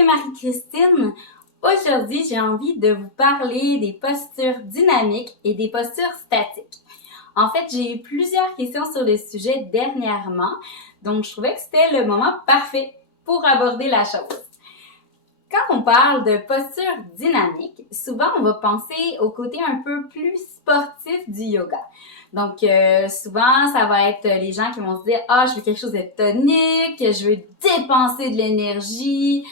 c'est Marie-Christine. Aujourd'hui, j'ai envie de vous parler des postures dynamiques et des postures statiques. En fait, j'ai eu plusieurs questions sur le sujet dernièrement, donc je trouvais que c'était le moment parfait pour aborder la chose. Quand on parle de posture dynamique, souvent on va penser au côté un peu plus sportif du yoga. Donc souvent ça va être les gens qui vont se dire je veux quelque chose de tonique, je veux dépenser de l'énergie.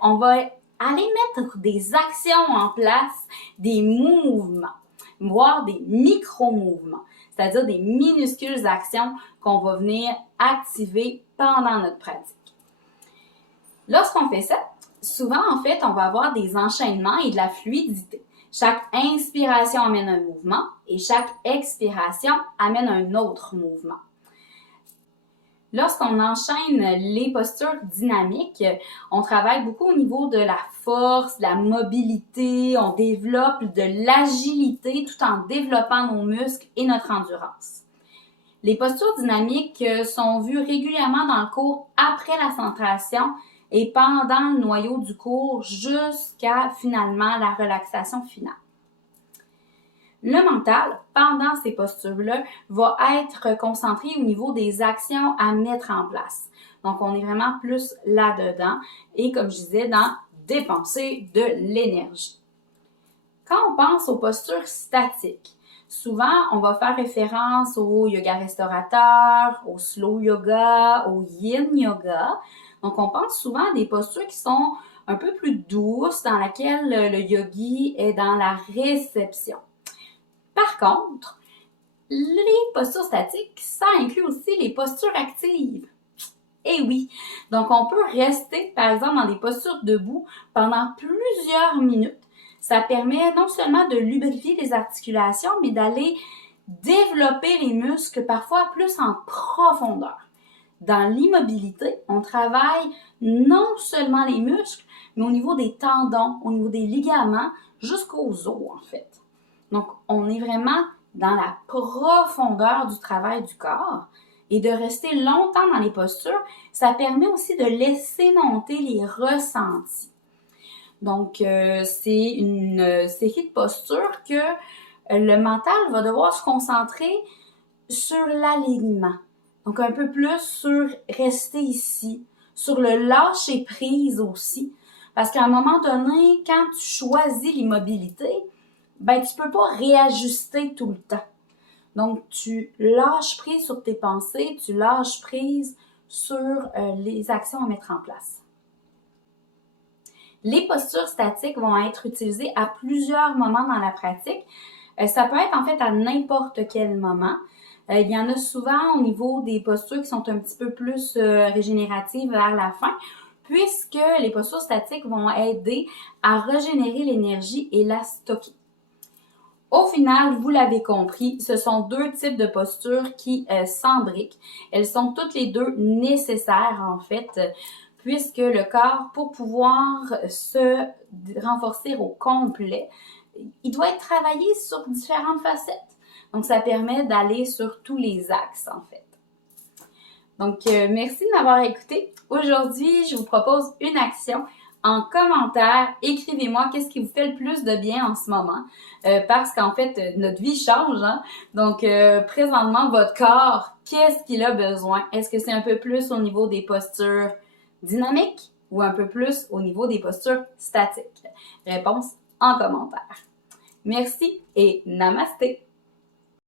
On va aller mettre des actions en place, des mouvements, voire des micro-mouvements, c'est-à-dire des minuscules actions qu'on va venir activer pendant notre pratique. Lorsqu'on fait ça, souvent, en fait, on va avoir des enchaînements et de la fluidité. Chaque inspiration amène un mouvement et chaque expiration amène un autre mouvement. Lorsqu'on enchaîne les postures dynamiques, on travaille beaucoup au niveau de la force, de la mobilité, on développe de l'agilité tout en développant nos muscles et notre endurance. Les postures dynamiques sont vues régulièrement dans le cours après la centration et pendant le noyau du cours jusqu'à finalement la relaxation finale. Le mental, pendant ces postures-là, va être concentré au niveau des actions à mettre en place. Donc, on est vraiment plus là-dedans et comme je disais, dans dépenser de l'énergie. Quand on pense aux postures statiques, souvent, on va faire référence au yoga restaurateur, au slow yoga, au yin yoga. Donc, on pense souvent à des postures qui sont un peu plus douces, dans lesquelles le yogi est dans la réception. Par contre, les postures statiques, ça inclut aussi les postures actives. Eh oui! Donc, on peut rester, par exemple, dans des postures debout pendant plusieurs minutes. Ça permet non seulement de lubrifier les articulations, mais d'aller développer les muscles parfois plus en profondeur. Dans l'immobilité, on travaille non seulement les muscles, mais au niveau des tendons, au niveau des ligaments, jusqu'aux os en fait. Donc, on est vraiment dans la profondeur du travail du corps et de rester longtemps dans les postures, ça permet aussi de laisser monter les ressentis. Donc, c'est une série de postures que le mental va devoir se concentrer sur l'alignement. Donc, un peu plus sur rester ici, sur le lâcher prise aussi. Parce qu'à un moment donné, quand tu choisis l'immobilité, tu peux pas réajuster tout le temps. Donc, tu lâches prise sur tes pensées, tu lâches prise sur les actions à mettre en place. Les postures statiques vont être utilisées à plusieurs moments dans la pratique. Ça peut être en fait à n'importe quel moment. Il y en a souvent au niveau des postures qui sont un petit peu plus régénératives vers la fin, puisque les postures statiques vont aider à régénérer l'énergie et la stocker. Au final, vous l'avez compris, ce sont deux types de postures qui s'embriquent. Elles sont toutes les deux nécessaires en fait, puisque le corps, pour pouvoir se renforcer au complet, il doit être travaillé sur différentes facettes. Donc, ça permet d'aller sur tous les axes en fait. Donc, merci de m'avoir écouté. Aujourd'hui, je vous propose une action. En commentaire, écrivez-moi qu'est-ce qui vous fait le plus de bien en ce moment. Parce qu'en fait, notre vie change. Hein? Donc, présentement, votre corps, qu'est-ce qu'il a besoin? Est-ce que c'est un peu plus au niveau des postures dynamiques ou un peu plus au niveau des postures statiques? Réponse en commentaire. Merci et namasté!